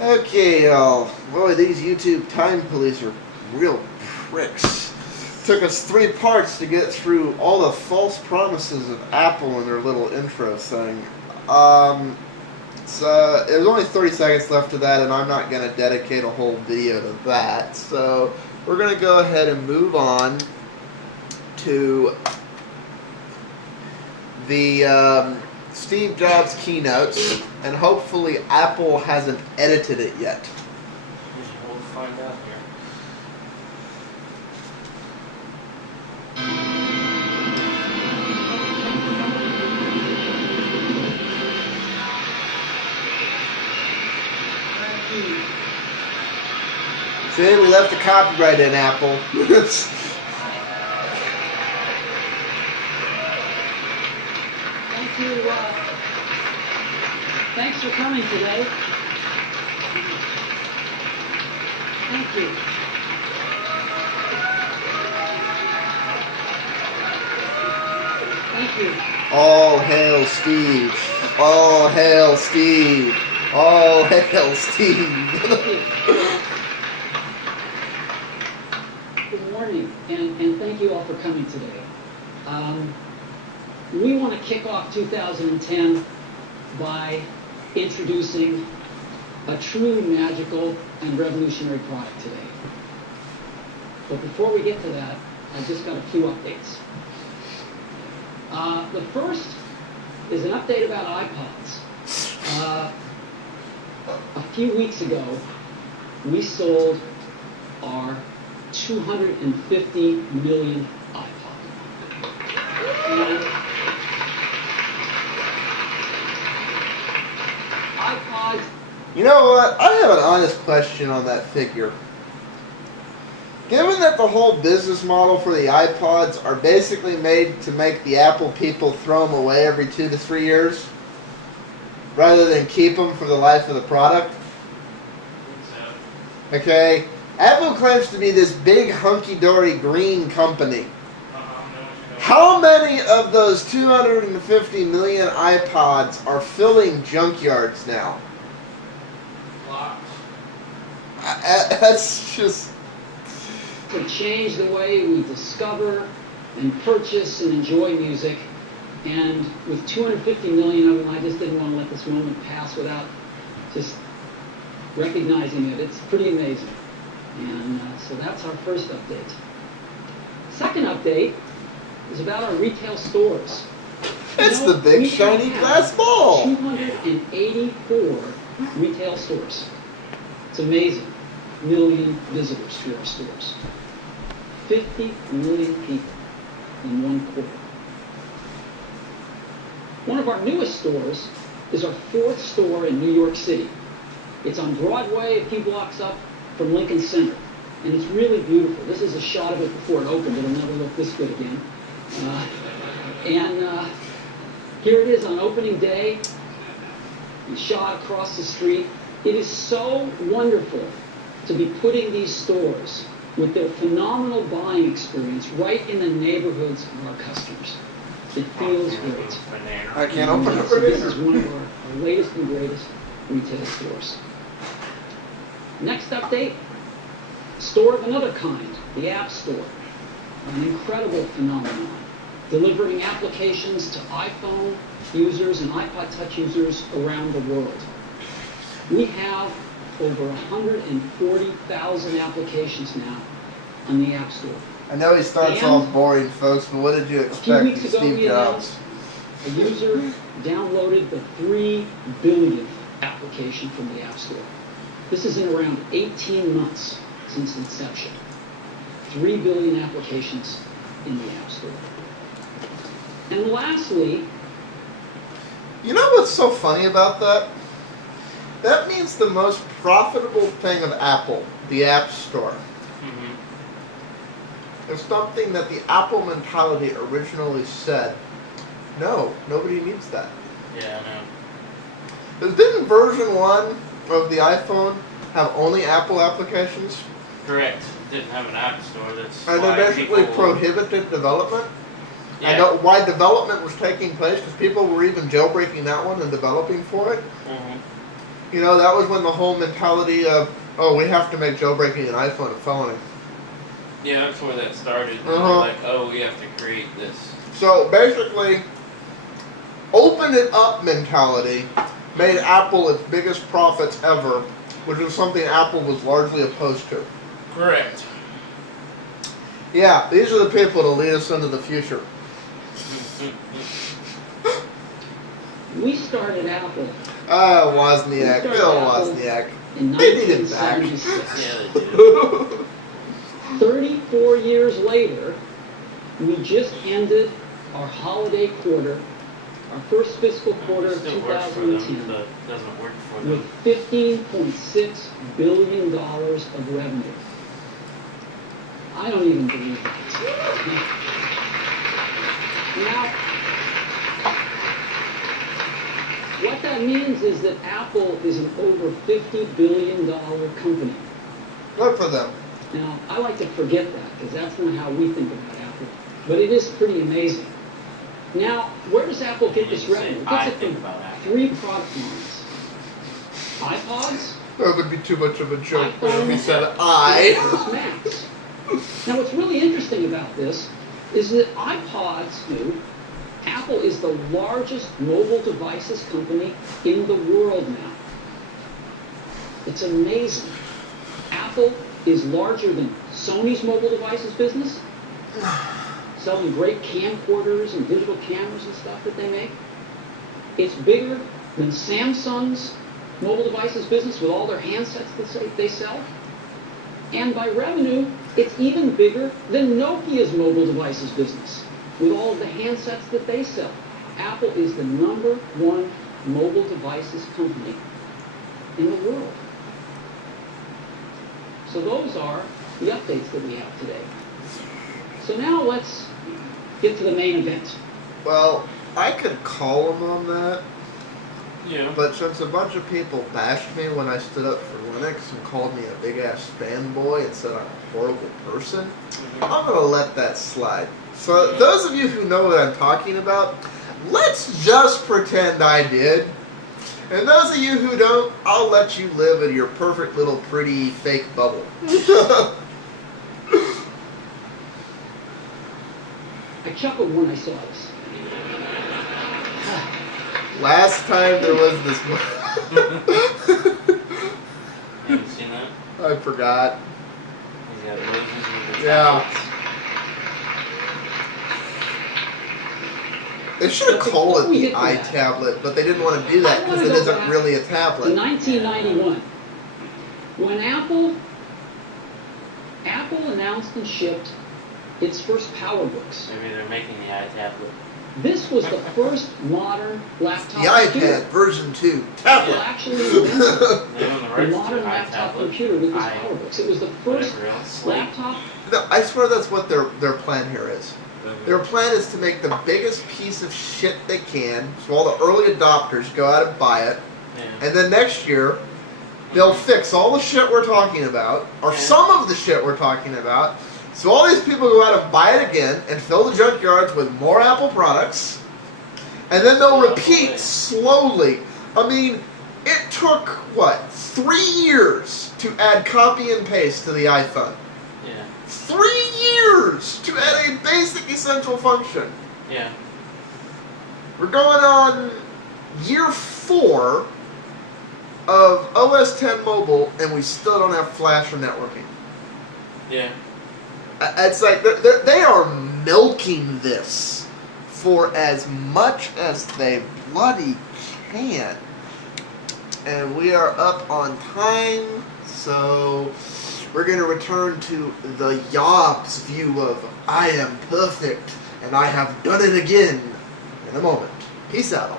Okay, y'all. Boy, these YouTube time police are real pricks. Took us 3 parts to get through all the false promises of Apple in their little intro thing. So there's only 30 seconds left of that, and I'm not going to dedicate a whole video to that. So we're going to go ahead and move on to the Steve Jobs keynotes, and hopefully Apple hasn't edited it yet. We'll find out here. See, we left the copyright in, Apple. Thank you. Thanks for coming today. Thank you. Thank you. All hail Steve. All hail Steve. All hail Steve. Thank you. Good morning, and thank you all for coming today. We want to kick off 2010 by introducing a truly magical and revolutionary product today. But before we get to that, I've just got a few updates. The first is an update about iPods. A few weeks ago, we sold our 250 million iPod. And iPods. You know what? I have an honest question on that figure. Given that the whole business model for the iPods are basically made to make the Apple people throw them away every 2 to 3 years, rather than keep them for the life of the product. Okay? Apple claims to be this big hunky-dory green company. How many of those 250 million iPods are filling junkyards now? Lots. That's just... To change the way we discover and purchase and enjoy music. And with 250 million of them, I just didn't want to let this moment pass without just recognizing it. It's pretty amazing. And so that's our first update. Second update is about our retail stores. It's the big shiny glass ball. 284 retail stores. It's amazing. Million visitors to our stores. 50 million people in 1 quarter. One of our newest stores is our 4th store in New York City. It's on Broadway, a few blocks up from Lincoln Center. And it's really beautiful. This is a shot of it before it opened. It'll never look this good again. Here it is on opening day. We shot across the street. It is so wonderful to be putting these stores with their phenomenal buying experience right in the neighborhoods of our customers. It feels great. I can't open it. So this is one of our latest and greatest retail stores. Next update, store of another kind, the App Store. An incredible phenomenon, delivering applications to iPhone users and iPod Touch users around the world. We have over 140,000 applications now on the App Store. I know he starts off boring, folks, but what did you expect A few weeks from ago, Steve we Jobs? announced a user downloaded the 3 billionth application from the App Store. This is in around 18 months since inception. 3 billion applications in the App Store. And lastly, You know what's so funny about that? That means the most profitable thing of Apple, the App Store, is something that the Apple mentality originally said, no, nobody needs that. Yeah, I know. Because didn't version 1 of the iPhone have only Apple applications? Correct. Didn't have an app store. That's And they why basically people... prohibited development? Yeah. I know why development was taking place, because people were even jailbreaking that one and developing for it. You know, that was when the whole mentality of, oh, we have to make jailbreaking an iPhone a felony. Yeah, that's where that started. And Uh-huh. they're like, oh, we have to create this. So basically, open it up mentality made Apple its biggest profits ever, which is something Apple was largely opposed to. Correct. Yeah, these are the people to lead us into the future. We started Apple Wozniak, We started Bill Apple Wozniak. in They need him back. 1976. Yeah, they did. 34 years later, we just ended our holiday quarter, our first fiscal quarter It of still works for them, 2010, but it doesn't work for with them. $15.6 billion of revenue. I don't even believe that. Now, what that means is that Apple is an over $50 billion company. Good for them. Now, I like to forget that because that's not how we think about Apple. But it is pretty amazing. Now, where does Apple get this revenue? It I gets it think from about Apple. 3 product lines. iPods, That would be too much of a joke iPhone, if he said and I. iPods Max. Now, what's really interesting about this is that iPods, Apple is the largest mobile devices company in the world now. It's amazing. Apple is larger than Sony's mobile devices business, selling great camcorders and digital cameras and stuff that they make. It's bigger than Samsung's mobile devices business with all their handsets that they sell. And by revenue, it's even bigger than Nokia's mobile devices business with all of the handsets that they sell. Apple is the #1 mobile devices company in the world. So those are the updates that we have today. So now let's get to the main event. Well, I could call him on that, Yeah. but since a bunch of people bashed me when I stood up for Linux and called me a big-ass fanboy and said I'm a horrible person, I'm going to let that slide. So those of you who know what I'm talking about, let's just pretend I did. And those of you who don't, I'll let you live in your perfect little pretty fake bubble. I chuckled when I saw this. Last time there was this... You haven't seen that? I forgot. He's got Moses with the Yeah. tablets. They should have called it Before we the get to that, iTablet, but they didn't want to do that because it isn't really a In tablet. 1991, when Apple announced and shipped its first PowerBooks. Maybe they're making the iTablet. This was the first modern laptop The computer. iPad version 2 Apple tablet. actually invented They own the the rights modern to laptop iTablet, computer with this PowerBooks. It was the first whatever else. Slate. laptop. No, I swear that's what their plan here is. Their plan is to make the biggest piece of shit they can, so all the early adopters go out and buy it, Yeah. and then next year they'll fix all the shit we're talking about, or Yeah. some of the shit we're talking about, so all these people go out and buy it again and fill the junkyards with more Apple products, and then they'll Yeah, repeat boy. slowly. I mean, it took, what, 3 years to add copy and paste to the iPhone. Yeah. 3 years to add a basic essential function. Yeah. We're going on year 4 of OS X Mobile, and we still don't have flash or networking. Yeah. It's like they are milking this for as much as they bloody can. And we are up on time, so we're going to return to the Yob's view of I am perfect and I have done it again in a moment. Peace out.